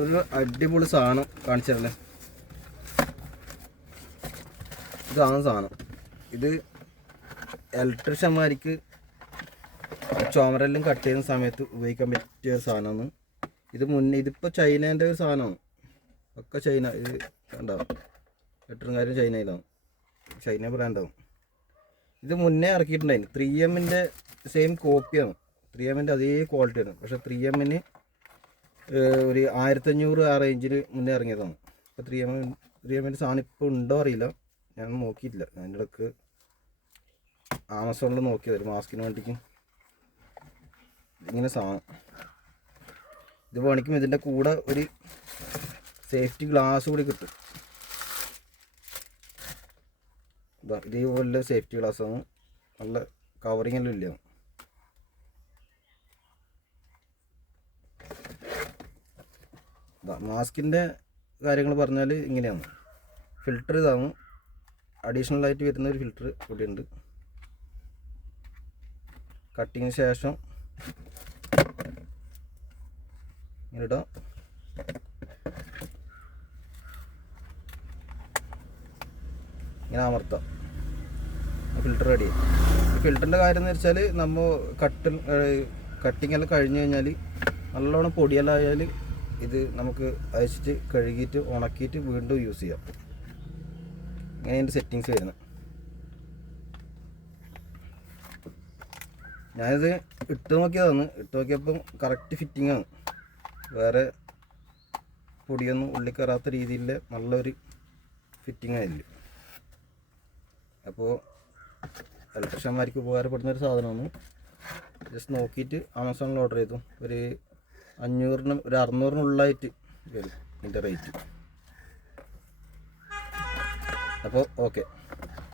ഒരു അടിപൊളി സാധനം കാണിച്ചു തരല്ലേ. ഇതാണ് സാധനം. ഇത് ഇലക്ട്രീഷ്യന്മാർക്ക് ചുമരെല്ലാം കട്ട് ചെയ്യുന്ന സമയത്ത് ഉപയോഗിക്കാൻ പറ്റിയ ഒരു സാധനമാണ്. ഇതിപ്പോൾ ചൈനേൻ്റെ ഒരു സാധനമാണ്. ഒക്കെ ചൈന. ഇത് ഉണ്ടാവും എട്ടും കാര്യം ചൈനയിലാണ്. ചൈന ബ്രാൻഡാവും. ഇത് മുന്നേ ഇറക്കിയിട്ടുണ്ടായിരുന്നു. 3Mൻ്റെ സെയിം കോപ്പിയാണ്. 3Mൻ്റെ അതേ ക്വാളിറ്റിയാണ്. പക്ഷേ 3Mന് ഒരു 1500 ആ റേഞ്ചിൽ മുന്നേ ഇറങ്ങിയതാണ്. അപ്പോൾ 3Mൻ്റെ സാധനം ഇപ്പോൾ ഉണ്ടോ അറിയില്ല, ഞാൻ നോക്കിയിട്ടില്ല. അതിൻ്റെ ഇടയ്ക്ക് ആമസോണിൽ നോക്കിയത് ഒരു മാസ്കിന് വേണ്ടിക്ക്. ഇങ്ങനെ സാധനം ഇത് വേണിക്കും. ഇതിൻ്റെ കൂടെ ഒരു സേഫ്റ്റി ഗ്ലാസ് കൂടി കിട്ടും. ഇതേപോലെ സേഫ്റ്റി ഗ്ലാസ്സാണ്. നല്ല കവറിങ് എല്ലാം ഇല്ല. മാസ്കിൻ്റെ കാര്യങ്ങൾ പറഞ്ഞാൽ ഇങ്ങനെയാണ്. ഫിൽറ്റർ ഇതാണ്. അഡീഷണൽ ആയിട്ട് വരുന്ന ഒരു ഫിൽറ്റർ ഇവിടെ ഉണ്ട്. കട്ടിങ്ങിന് ശേഷം ഇങ്ങനെ ഇടാം. ഇങ്ങനെ അമർത്താം. Filter ready. ഈ ഫിൽറ്ററിൻ്റെ കാര്യം എന്ന് വെച്ചാൽ നമ്മൾ കട്ടിങ്ങെല്ലാം കഴിഞ്ഞ് കഴിഞ്ഞാൽ നല്ലോണം പൊടിയെല്ലാം ആയാൽ ഇത് നമുക്ക് അയച്ചിട്ട് കഴുകിയിട്ട് ഉണക്കിയിട്ട് വീണ്ടും യൂസ് ചെയ്യാം. ഇങ്ങനെ അതിൻ്റെ സെറ്റിങ്സ് വരുന്നത്. ഞാനിത് ഇട്ട് നോക്കിയതാണ്. ഇട്ട് നോക്കിയപ്പം കറക്റ്റ് ഫിറ്റിങ്ങാണ്. വേറെ പൊടിയൊന്നും ഉള്ളിൽ കയറാത്ത രീതിയിൽ നല്ലൊരു ഫിറ്റിങ്ങായില്ല. അപ്പോൾ ഇലക്ട്രീഷ്യന്മാർക്ക് ഉപകാരപ്പെടുന്നൊരു സാധനമാണ്. ജസ്റ്റ് നോക്കിയിട്ട് ആമസോണിൽ ഓർഡർ ചെയ്തു. ഒരു 500-ന് ഒരു 600-നുള്ളിലായിട്ട് വരും ഇതിൻ്റെ റേറ്റ്. അപ്പോൾ ഓക്കെ.